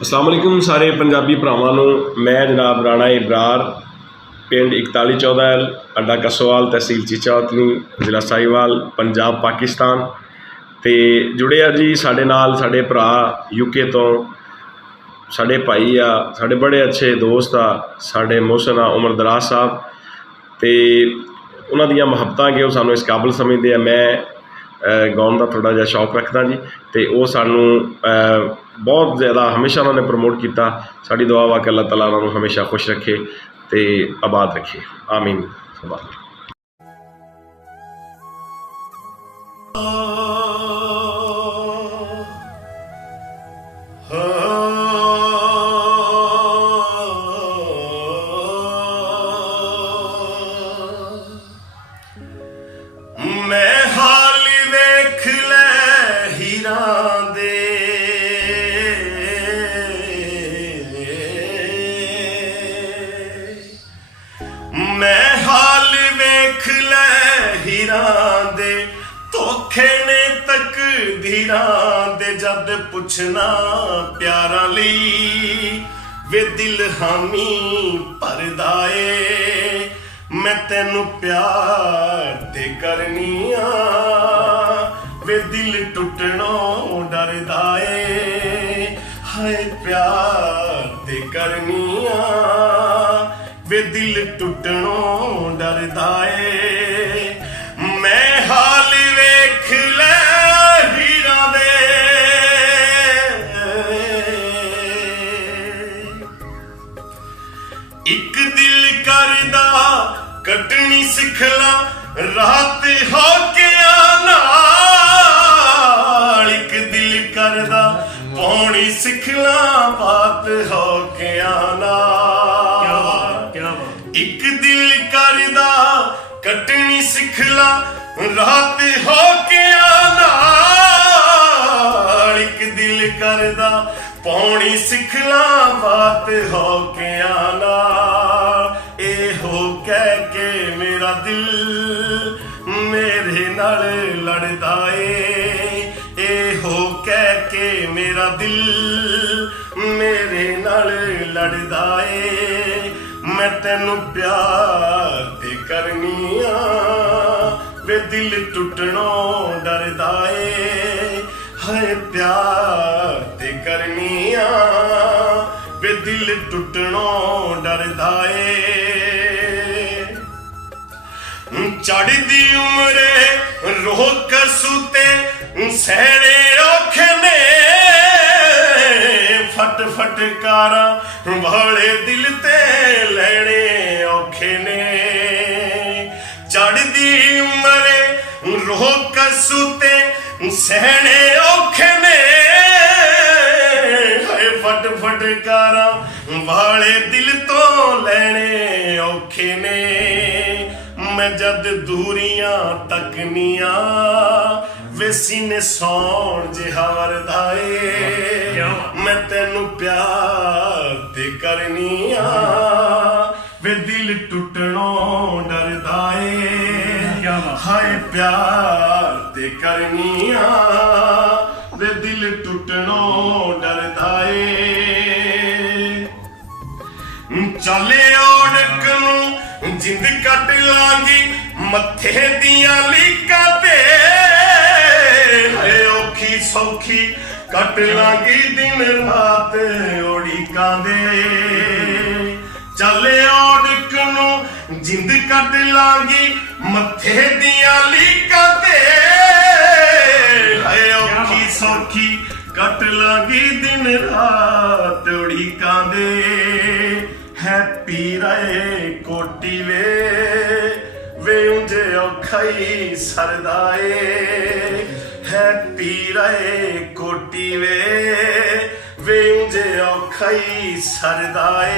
अस्सलाम वालेकुम सारे पंजाबी भरावां नूं। मैं जनाब राणा इबरार, पिंड 4114 अड्डा कसोवाल, तहसील चीचावतनी, जिला साहिवाल, पंजाब पाकिस्तान। तो जुड़े आ जी साडे नाल साडे भरा यूके तो, साडे भाई आ, साडे बड़े अच्छे दोस्त आ, साडे मोहसन आ उमर दराज साहब। तो उन्हां दियां मुहब्बतां कि सानू इस काबिल समझते हैं। मैं गाउन का थोड़ा जिहा शौक रखता जी, तो वो सानू बहुत ज़्यादा हमेशा उन्होंने प्रमोट किया। साड़ी दुआ वा कि अल्लाह ताला उन्होंने हमेशा खुश रखे तो आबाद रखे, आमीन। मैं हाल वेख ले हीरा दे, मैं हाल वेख ले हीरा दे, धोखे ने तक धीरा दे। जद पुछना प्यारा ली वे दिल हामी भरदाए, मैं तेनू प्यार ते करनी आ वे दिल टुटणों डरदा ए। हाय प्यार ते करनी आ वे दिल टुटणों डरदा ए। मैं हाल वेख ले हीरा दे, एक दिल करदा कटनी सिखला रात हो के आना, एक दिल करदा पौनी सिखला बात हो के आना। एक दिल करदा कटनी सिखला रात हो के आना, एक दिल करदा पौनी सिखला बात हो के आना। ए हो कह के मेरा दिल मेरे नाल लड़दा ए हो कह के मेरा दिल मेरे नाल लड़दा ए। मैं तेनू प्यार ते करनी आ वे दिल टुटणों डरदा ए। हाय प्यार ते करनी आ वे दिल टुटणों डरदा ए। चढ़दी उमरे रोक सुते सैने औखे ने, फट फट कारा वाले दिल ते लैने औखे ने। चढ़दी उमरे रोक सुते सहने औखे ने, फट फट कारा वाले दिल तो लैने औखे ने। मैं जद दूरियां तकनिया वे सीने सौण जिहा वरदा ए। मैं तेनू प्यार ते करनी आ वे दिल टुटणों डरदा ए। हाय प्यार ते करनी आ वे दिल टुटणों डरदा ए। चले ओढ़क नूं जिंद कट लांगी मत्थे दियां लीकां ते, है औखी सौखी कट लांगी दिन रात ओढ़िकां दे। चले ओढ़क नूं जिंद कट लांगी मत्थे दियां लीकां ते, है औखी सौखी कट लांगी दिन रात ओढ़िकां दे। हैप्पी रहे कोटी वे उंजे औखा ही सरदा ए। हैप्पी रहे कोटी वे उंजे औखा ही सरदा ए।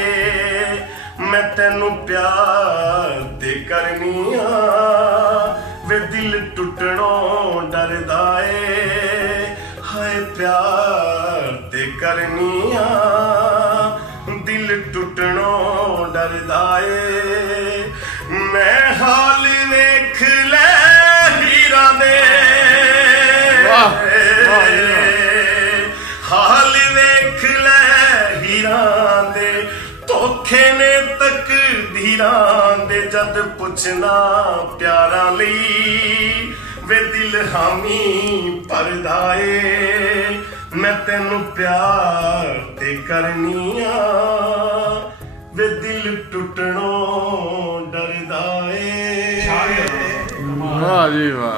मैं तेनू प्यार ते करनी आ वे दिल टुटणों डरदा ए। हाय प्यार ते करनी आ दिल टुटणों डरदा ए। मैं हाल वेख ले हीरा दे, हाल वेख ले ਤਕਦੀਰਾਂ ਦੇ ਧੋਖੇ ਨੇ ਤਕਦੀਰਾਂ ਦੇ ਜਦ ਪੁੱਛਣਾ ਪਿਆਰਾਂ ਲਈ ਵੇ ਦਿਲ ਹਾਮੀ ਭਰਦਾ ਏ ਮੈਂ ਤੈਨੂੰ ਪਿਆਰ ਤੇ ਕਰਨੀ ਆ ਵੇ ਦਿਲ ਟੁੱਟਣੋਂ ਡਰਦਾ ਏ ਵਾਹ ਜੀ ਵਾਹ।